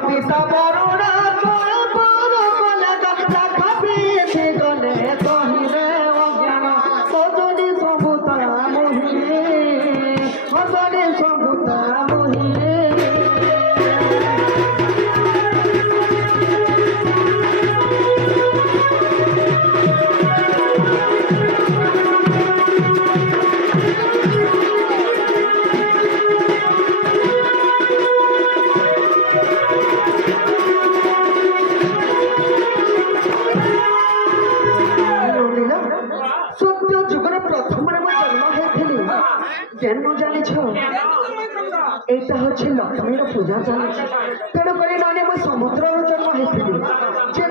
পিতা বড়রা গলে কহিলে অজ্ঞান সজনী সভুতা মহিলে সজনী সভুতা মহিলে কেন জানিছ এইটা হচ্ছে লক্ষ্মীর পূজা চালিছে তেণুকরি ননে মু সমুদ্রর জন্ম হয়েছিলি যে